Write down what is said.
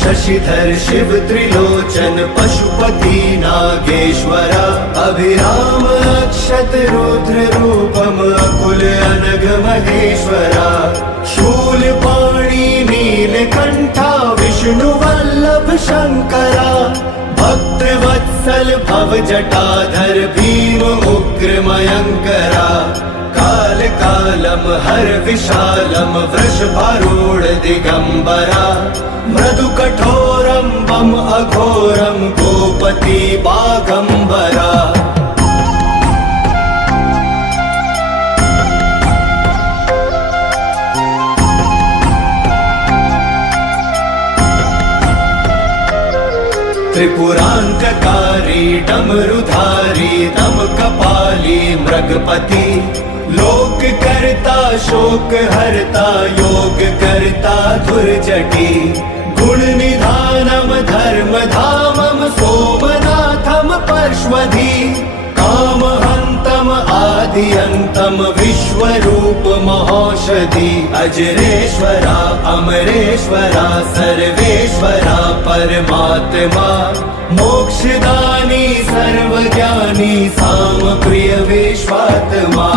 शशिधर शिव त्रिलोचन पशुपति नागेश्वरा अभिराम अक्षत रुद्र रूपम अकुल अनघ महेश्वरा शूलपाणि नीलकंठा विष्णु वल्लभ शंकरा भक्त वत्सल भव जटाधर भीम उग्र मयंकरा काल कालम हर विशालम वृषभारूढ़ दिगंबरा मृदु कठोरम बम अघोरम गोपति बागंबरा त्रिपुरांतकारी डमरुधारी दम कपाली मृगपति लोक करता शोक हरता योग करता धुर्जटी गुण निधानम धर्म धामम सोमनाथम परश्वधी काम हंतम आदि अंतम विश्वरूप महौषधि अजरेश्वरा अमरेश्वरा सर्वेश्वरा परमात्मा मोक्षदानी सर्वज्ञानी साम प्रिय विश्वात्मा